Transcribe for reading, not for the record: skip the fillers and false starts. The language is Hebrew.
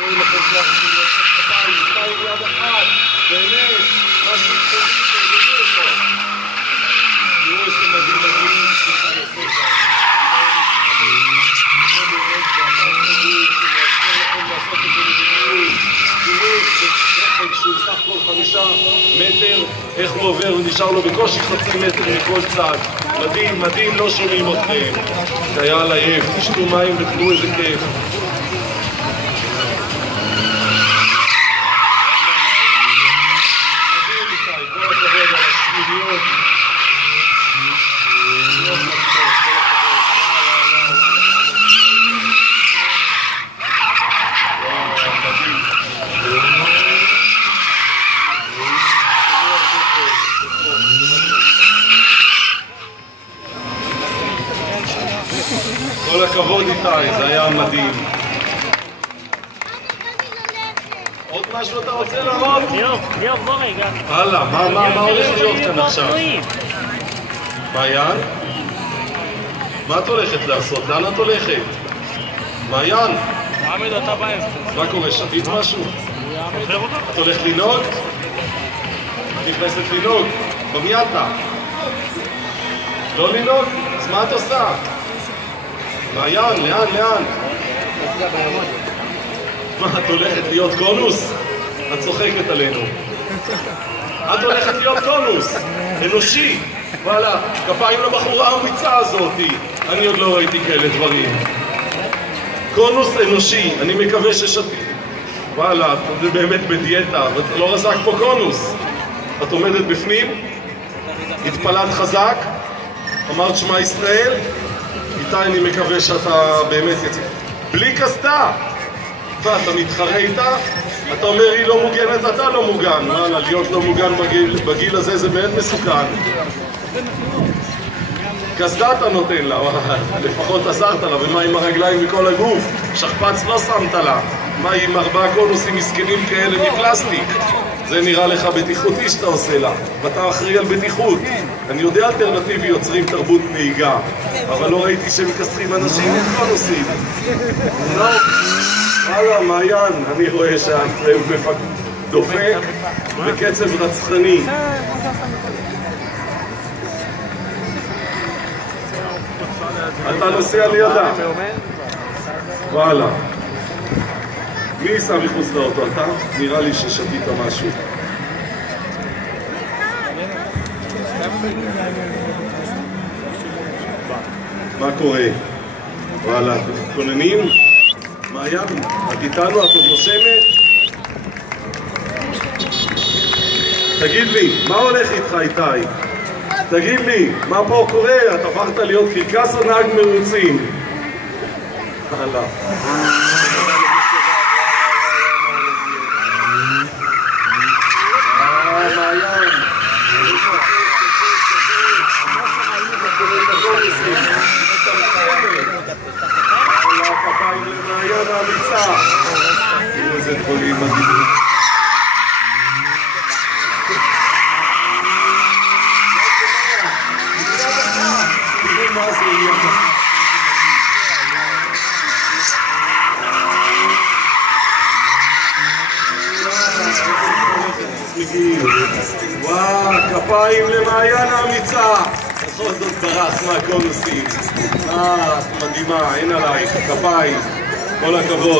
רואים לכם שתיים יד אחת, באמת, משהו חולי שהגדו אותו. תראו איזה מדהים מדהים, סליחה לספר. שהוא סך כל 5 מטר, איך הוא עובר, הוא נשאר לו בקושי חצי מטר מכל צד. מדהים, מדהים, לא שומעים אתכם. חייל עייף, תשתו מים ותראו איזה כיף. מדהים איתי, כל הכבוד על השמיניות. כל הכבוד איתי, זה היה מדהים. עוד משהו אתה רוצה להראות? ליאור, בוא רגע. הלאה, מה הולך להיות כאן עכשיו? מעיין? מה את הולכת לעשות? לאן את הולכת? מעיין? עמד אתה באמצע. מה קורה? שתית משהו? את הולכת לנהוג? את נכנסת לנהוג? במיאטה? לא לנהוג? אז מה את עושה? מעיין, לאן? מה, את הולכת להיות קונוס? את צוחקת עלינו. את הולכת להיות קונוס, אנושי. וואלה, כפיים לבחורה האמיצה הזאתי. אני עוד לא ראיתי כאלה דברים. קונוס אנושי, אני מקווה ששתית. וואלה, את באמת בדיאטה, ואת לא רזק פה קונוס. את עומדת בפנים, התפללת חזק, אמרת שמע ישראל, איתי אני מקווה שאתה באמת יצא. בלי קסדה! ואתה מתחרה איתה? אתה אומר היא לא מוגנת, אתה לא מוגן. וואלה, להיות לא מוגן בגיל הזה זה באמת מסוכן. קסדה אתה נותן לה, לפחות עזרת לה, ומה עם הרגליים מכל הגוף? שכפץ לא שמת לה. מה עם 4 קונוסים מסכנים כאלה מפלסטיק? זה נראה לך בטיחותי שאתה עושה לה, ואתה אחראי על בטיחות. אני יודע אלטרנטיבי יוצרים תרבות נהיגה, אבל לא ראיתי שמכסחים אנשים עם קונוסים. הלאה, מעיין, אני רואה שאת דופק בקצב רצחני. אתה נוסע לידה. וואלה. מי ייסע מחוץ לאוטו? אתה? נראה לי ששתית משהו. מה קורה? וואלה, אתם מתכוננים? מעיין, את איתנו? את עוד נושמת? תגיד לי, מה הולך איתך איתי? תגיד לי, מה פה קורה? את הפכת להיות קרקס או נהג מרוצים? הלאה. למעיין האמיצה. תראו איזה דברים מדהימים. תראו מה זה יד. וואו, כפיים למעיין האמיצה. בכל זאת ברח מהקונוסים. מדהימה, אין עלייך, כפיים, כל הכבוד.